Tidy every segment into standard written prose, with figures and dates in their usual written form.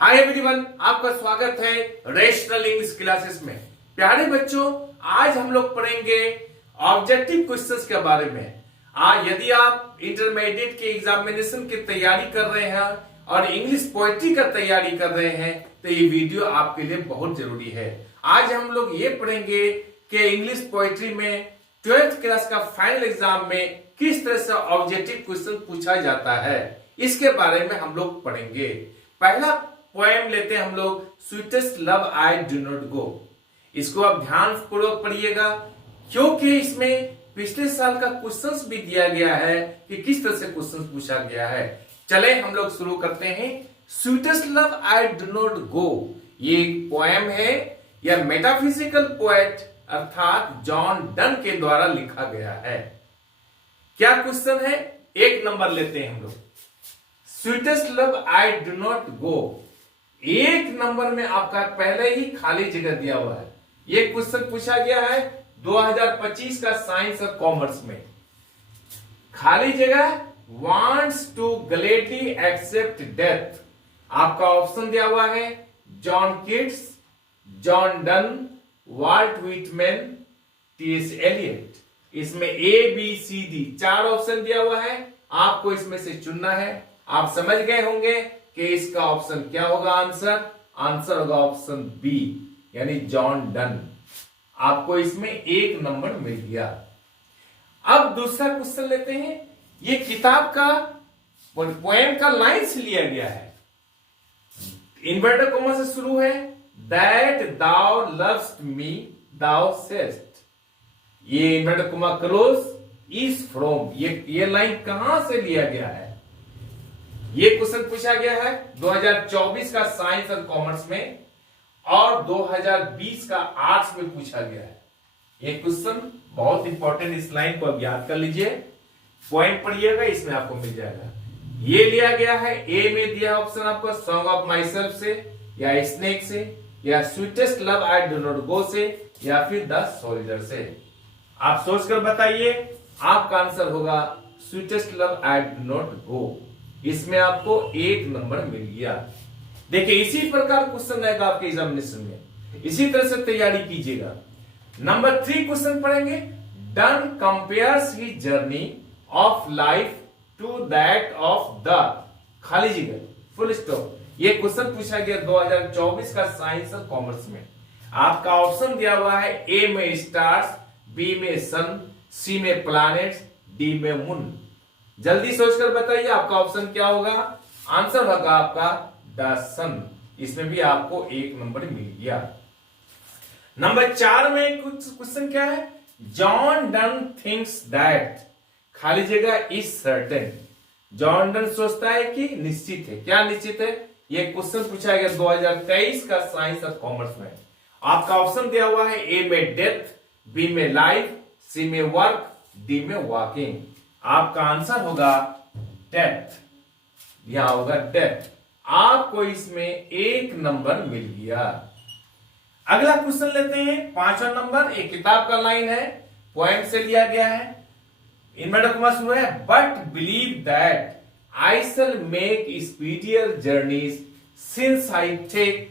Hi everyone, आपका स्वागत है रेशनल इंग्लिश क्लासेस में। प्यारे बच्चों, आज हम लोग पढ़ेंगे ऑब्जेक्टिव क्वेश्चंस के बारे में। आज यदि आप इंटरमीडिएट के एग्जामिनेशन की तैयारी कर रहे हैं और इंग्लिश पोएट्री का तैयारी कर रहे हैं तो ये वीडियो आपके लिए बहुत जरूरी है। आज हम लोग ये पढ़ेंगे कि इंग्लिश पोएट्री में 12th क्लास का फाइनल एग्जाम में किस तरह से ऑब्जेक्टिव क्वेश्चन पूछा जाता है, इसके बारे में हम लोग पढ़ेंगे। पहला पोएम लेते हैं हम लोग, sweetest love I do not गो। इसको आप ध्यान पूर्वक पढ़िएगा क्योंकि इसमें पिछले साल का क्वेश्चंस भी दिया गया है कि किस तरह से क्वेश्चन पूछा गया है। चले हम लोग शुरू करते हैं। Sweetest love I do not गो ये पोएम है या मेटाफिजिकल पोएट अर्थात जॉन डन के द्वारा लिखा गया है। क्या क्वेश्चन है, एक नंबर लेते हैं हम लोग। Sweetest love I do not गो, एक नंबर में आपका पहले ही खाली जगह दिया हुआ है। ये क्वेश्चन पूछा गया है 2025 का साइंस और कॉमर्स में। खाली जगह wants to gladly accept death. आपका ऑप्शन दिया हुआ है John Keats, John Donne, Walt Whitman, T S. Eliot. इसमें A B C D 4 option दिया हुआ है, आपको इसमें से चुनना है। आप समझ गए होंगे कि इसका ऑप्शन क्या होगा। आंसर होगा ऑप्शन बी यानी जॉन डन। आपको इसमें 1 नंबर मिल गया। अब दूसरा क्वेश्चन लेते हैं। ये किताब का पोएम का लाइन से लिया गया है। इन्वर्टेड कॉमा से शुरू है। दैट दाउ लव्स्ट मी दाउ सेस्ट, ये inverted comma close is from, ये लाइन कहां से लिया गया है। ये क्वेश्चन पूछा गया है 2024 का साइंस और कॉमर्स में और 2020 का आर्ट्स में पूछा गया है। ये क्वेश्चन बहुत इंपॉर्टेंट, इस लाइन को अब याद कर लीजिए, पॉइंट पढ़िएगा, इसमें आपको मिल जाएगा। ये लिया गया है, ए में दिया ऑप्शन आपको सॉन्ग ऑफ माई सेल्फ से या स्नेक से या sweetest love I do not गो से या फिर द सोल्जर से। आप सोचकर बताइए, आपका आंसर होगा sweetest love I do not गो। इसमें आपको 1 नंबर मिल गया। देखिए इसी प्रकार क्वेश्चन रहेगा आपके एग्जामिनेशन में, इसी तरह से तैयारी कीजिएगा। नंबर 3 क्वेश्चन पढ़ेंगे। Dan compares his journey of life to that of the, खाली जगह फुल स्टॉप। ये क्वेश्चन पूछा गया 2024 का साइंस और कॉमर्स में। आपका ऑप्शन दिया हुआ है ए में स्टार्स, बी में सन, सी में प्लैनेट्स, डी में मून। जल्दी सोचकर बताइए आपका ऑप्शन क्या होगा। आंसर होगा आपका द सन। इसमें भी आपको 1 नंबर मिल गया। नंबर 4 में कुछ क्वेश्चन क्या है। जॉन डन थिंक्स दैट, खाली जगह इज सर्टेन। जॉन डन सोचता है कि निश्चित है। क्या निश्चित है, यह क्वेश्चन पूछा गया 2023 का साइंस और कॉमर्स में। आपका ऑप्शन दिया हुआ है ए में डेथ, बी में लाइफ, सी में वर्क, डी में वॉकिंग। आपका आंसर होगा डेथ, यहां होगा डेथ। आपको इसमें 1 नंबर मिल गया। अगला क्वेश्चन लेते हैं 5वां नंबर। एक किताब का लाइन है, पोएम से लिया गया है। इनवर्टेड कॉमा शुरू है। But believe that I shall make speedier journeys since I take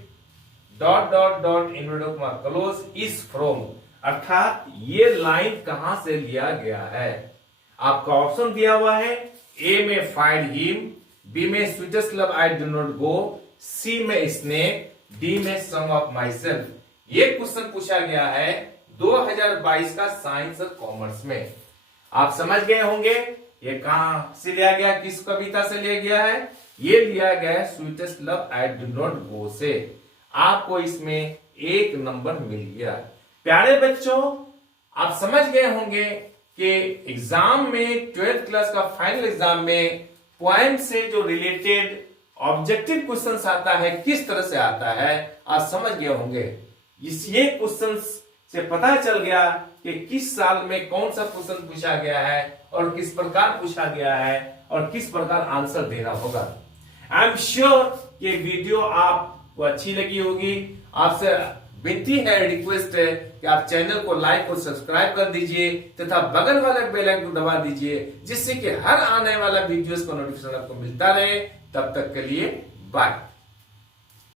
dot dot dot inverted comma close is from, अर्थात ये लाइन कहां से लिया गया है। आपका ऑप्शन दिया हुआ है ए में फाइंड हिम, बी में sweetest love I do not go, C में स्नेक, डी में सॉन्ग ऑफ माई सेल्फ। ये क्वेश्चन पूछा गया है 2022 का साइंस और कॉमर्स में। आप समझ गए होंगे ये कहां से लिया गया, किस कविता से लिया गया है। ये लिया गया है sweetest love I do not गो से। आपको इसमें 1 नंबर मिल गया। प्यारे बच्चों, आप समझ गए होंगे कि एग्जाम में 12th क्लास का फाइनल एग्जाम में पोएम से जो रिलेटेड ऑब्जेक्टिव क्वेश्चंस आता है किस तरह से आता है, आप समझ गए होंगे। ये क्वेश्चंस से पता चल गया कि किस साल में कौन सा क्वेश्चन पूछा गया है और किस प्रकार पूछा गया है और किस प्रकार आंसर देना होगा। आई एम श्योर ये वीडियो आपको अच्छी लगी होगी। आपसे विनती है, रिक्वेस्ट है कि आप चैनल को लाइक और सब्सक्राइब कर दीजिए तथा बगल वाले बेल आइकन को दबा दीजिए जिससे कि हर आने वाला वीडियोस का नोटिफिकेशन आपको मिलता रहे। तब तक के लिए बाय।